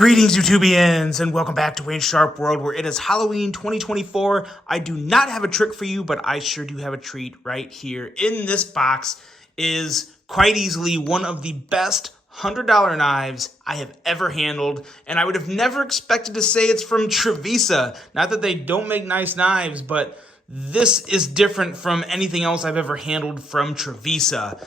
Greetings, YouTubians, and welcome back to Wayne Sharp World, where it is Halloween 2024. I do not have a trick for you, but I sure do have a treat right here. In this box is quite easily one of the best $100 knives I have ever handled, and I would have never expected to say it's from Trevisa. Not that they don't make nice knives, but this is different from anything else I've ever handled from Trevisa.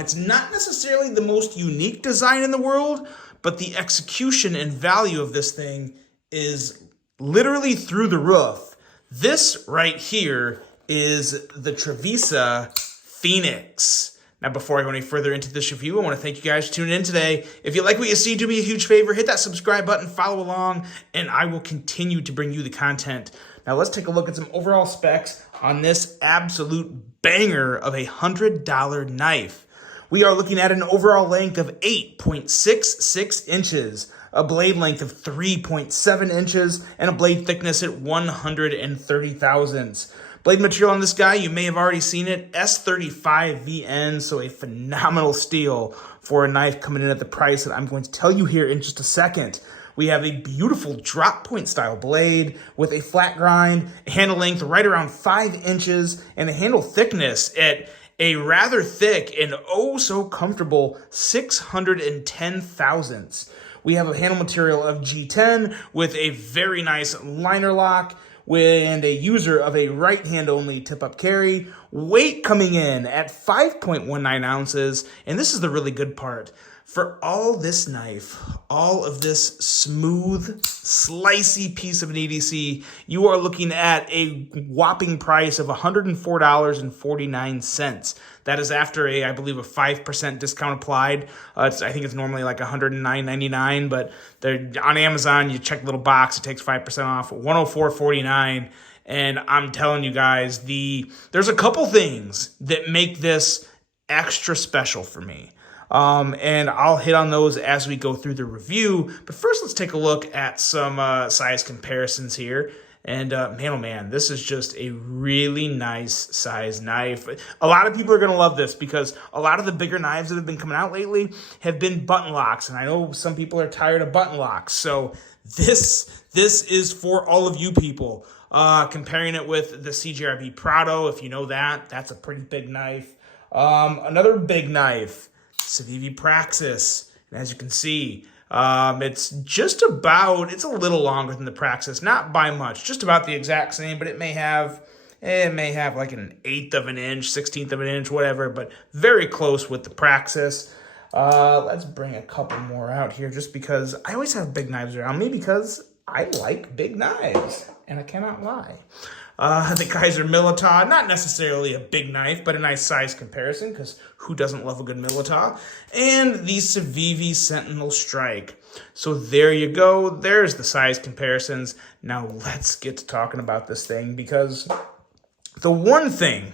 It's not necessarily the most unique design in the world, but the execution and value of this thing is literally through the roof. This right here is the Trevisa Phoenix. Now, before I go any further into this review, I want to thank you guys for tuning in today. If you like what you see, do me a huge favor, hit that subscribe button, follow along, and I will continue to bring you the content. Now, let's take a look at some overall specs on this absolute banger of a $100 knife. We are looking at an overall length of 8.66 inches, a blade length of 3.7 inches, and a blade thickness at 130 thousandths. Blade material on this guy, you may have already seen it, S35VN, so a phenomenal steal for a knife coming in at the price that I'm going to tell you here in just a second. We have a beautiful drop point style blade with a flat grind, a handle length right around 5 inches, and a handle thickness at a rather thick and oh so comfortable 610 thousandths. We have a handle material of G10 with a very nice liner lock and a user of a right hand only tip up carry. Weight coming in at 5.19 ounces. And this is the really good part. For all this knife, all of this smooth, slicey piece of an EDC, you are looking at a whopping price of $104.49. That is after I believe, a 5% discount applied. I think it's normally like $109.99, but on Amazon, you check the little box, it takes 5% off, $104.49. And I'm telling you guys, there's a couple things that make this extra special for me. And I'll hit on those as we go through the review. But first, let's take a look at some size comparisons here. And man, oh man, this is just a really nice size knife. A lot of people are going to love this because a lot of the bigger knives that have been coming out lately have been button locks. And I know some people are tired of button locks. So this is for all of you people. Comparing it with the CJRB Prado, if you know that, that's a pretty big knife. Another big knife, Civivi Praxis, and as you can see, it's a little longer than the Praxis, not by much, just about the exact same, but it may have like an 1/8 of an inch, 1/16 of an inch, whatever, but very close with the Praxis. Let's bring a couple more out here just because I always have big knives around me because I like big knives, and I cannot lie. The Kaiser Militar, not necessarily a big knife, but a nice size comparison, because who doesn't love a good Militar? And the Civivi Sentinel Strike. So there you go. There's the size comparisons. Now let's get to talking about this thing, because the one thing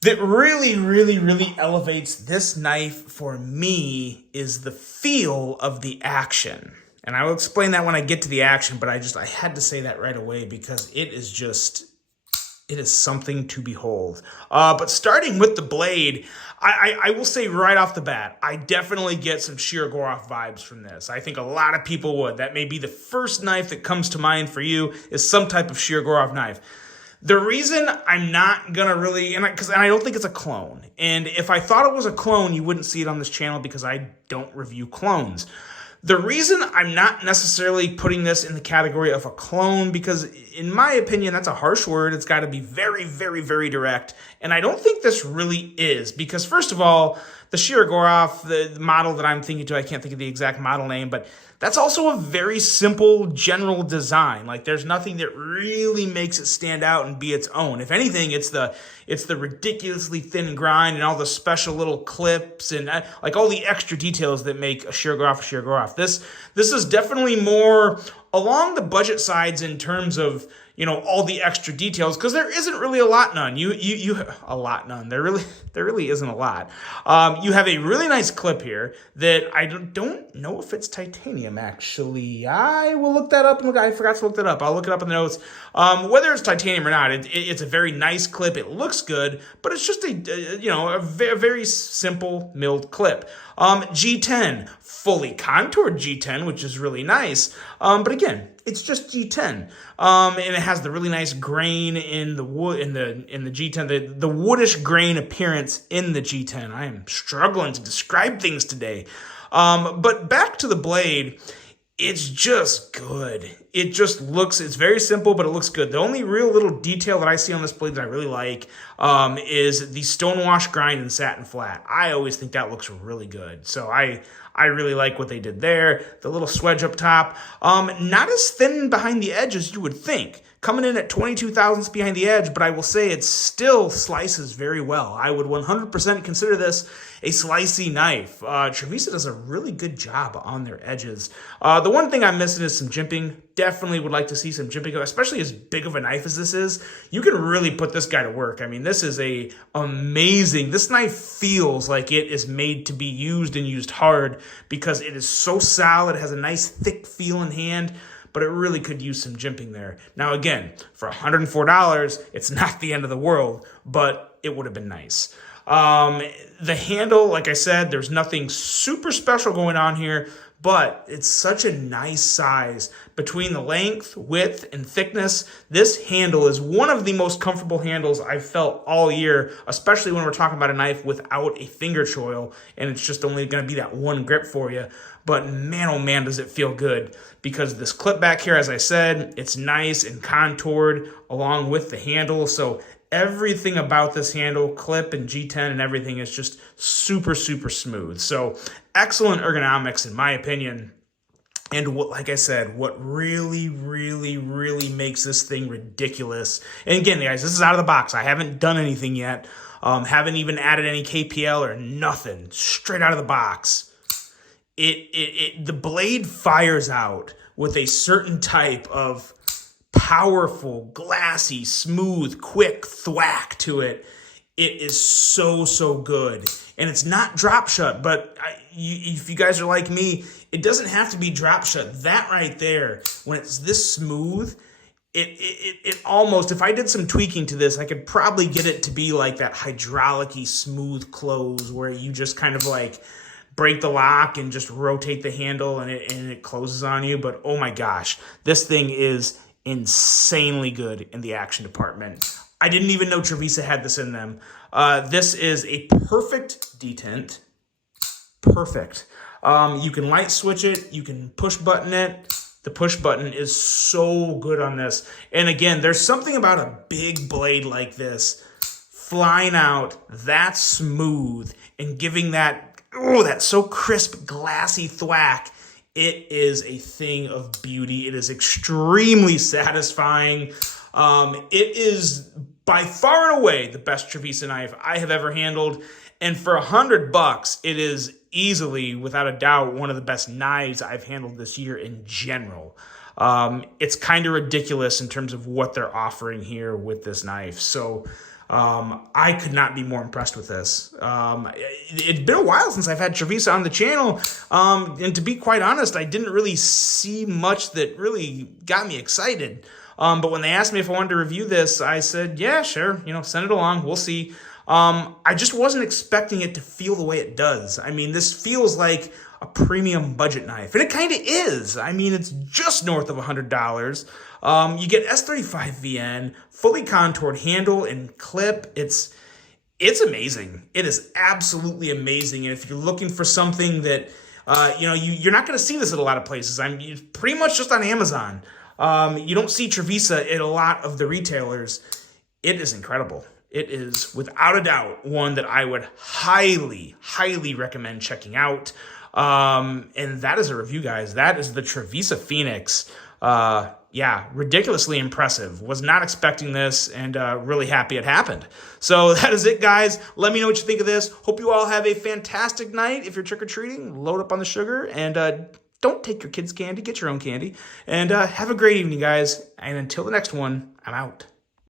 that really, really, really elevates this knife for me is the feel of the action. And I will explain that when I get to the action, but I had to say that right away because it is something to behold. But starting with the blade, I will say right off the bat, I definitely get some Shirogorov vibes from this. I think a lot of people would. That may be the first knife that comes to mind for you is some type of Shirogorov knife. The reason I'm not going to really, and I don't think it's a clone. And if I thought it was a clone, you wouldn't see it on this channel because I don't review clones. The reason I'm not necessarily putting this in the category of a clone, because in my opinion, that's a harsh word. It's got to be very, very, very direct. And I don't think this really is, because first of all, the Shirogorov, the model that I'm thinking to, I can't think of the exact model name, but that's also a very simple general design. Like there's nothing that really makes it stand out and be its own. If anything, it's the ridiculously thin grind and all the special little clips and like all the extra details that make a Shirogorov a Shirogorov. This is definitely more along the budget sides in terms of, all the extra details, because there isn't really a lot none. A lot none. There really isn't a lot. You have a really nice clip here that I don't know if it's titanium, actually. I will look that up. I forgot to look that up. I'll look it up in the notes. Whether it's titanium or not, it's a very nice clip. It looks good, but it's just a very simple milled clip. G10, fully contoured G10, which is really nice. But again, it's just G10, and it has the really nice grain in the wood in the G10, the woodish grain appearance in the G10. I am struggling to describe things today, but back to the blade. It's just good. It's very simple, but it looks good. The only real little detail that I see on this blade that I really like is the stonewash grind and satin flat. I always think that looks really good. So I really like what they did there. The little swedge up top. Not as thin behind the edge as you would think. Coming in at 22 thousandths behind the edge, but I will say it still slices very well. I would 100% consider this a slicey knife. Trevisa does a really good job on their edges. The one thing I'm missing is some jimping. Definitely would like to see some jimping, especially as big of a knife as this is. You can really put this guy to work. I mean, this is amazing. This knife feels like it is made to be used and used hard because it is so solid. It has a nice thick feel in hand, but it really could use some jimping there. Now, again, for $104, it's not the end of the world, but it would have been nice. The handle, like I said, there's nothing super special going on here, but it's such a nice size. Between the length, width, and thickness, this handle is one of the most comfortable handles I've felt all year, especially when we're talking about a knife without a finger choil, and it's just only going to be that one grip for you. But man, oh man, does it feel good, because this clip back here, as I said, it's nice and contoured along with the handle. So everything about this handle, clip and G10 and everything is just super, super smooth. So excellent ergonomics in my opinion. And like I said, what really, really, really makes this thing ridiculous. And again, guys, this is out of the box. I haven't done anything yet. Haven't even added any KPL or nothing. Straight out of the box. The blade fires out with a certain type of powerful, glassy, smooth, quick thwack to it. It is so, so good. And it's not drop shut, but if you guys are like me, it doesn't have to be drop shut. That right there, when it's this smooth, it almost, if I did some tweaking to this, I could probably get it to be like that hydraulic-y smooth close where you just kind of like break the lock and just rotate the handle and it closes on you. But oh my gosh, this thing is insanely good in the action department. I didn't even know Trevisa had this in them. This is a perfect detent. Perfect. You can light switch it. You can push button it. The push button is so good on this. And again, there's something about a big blade like this flying out that smooth and giving that, that so crisp, glassy thwack. It is a thing of beauty. It is extremely satisfying. It is by far and away the best Trevisa knife I have ever handled. And for $100, it is easily, without a doubt, one of the best knives I've handled this year in general. It's kind of ridiculous in terms of what they're offering here with this knife. So I could not be more impressed with this. It's been a while since I've had Trevisa on the channel. And to be quite honest, I didn't really see much that really got me excited. But when they asked me if I wanted to review this, I said, yeah, sure, send it along. We'll see. I just wasn't expecting it to feel the way it does. I mean, this feels like a premium budget knife, and it kind of is. I mean, it's just north of $100. You get S35VN, fully contoured handle and clip. It's amazing. It is absolutely amazing. And if you're looking for something that, you're not going to see this at a lot of places. Pretty much just on Amazon. You don't see Trevisa at a lot of the retailers. It is incredible. It is, without a doubt, one that I would highly, highly recommend checking out. And that is a review, guys. That is the Trevisa Phoenix. Yeah, ridiculously impressive. Was not expecting this, and really happy it happened. So that is it, guys. Let me know what you think of this. Hope you all have a fantastic night. If you're trick-or-treating, load up on the sugar, and don't take your kids' candy, get your own candy. And have a great evening, guys. And until the next one, I'm out.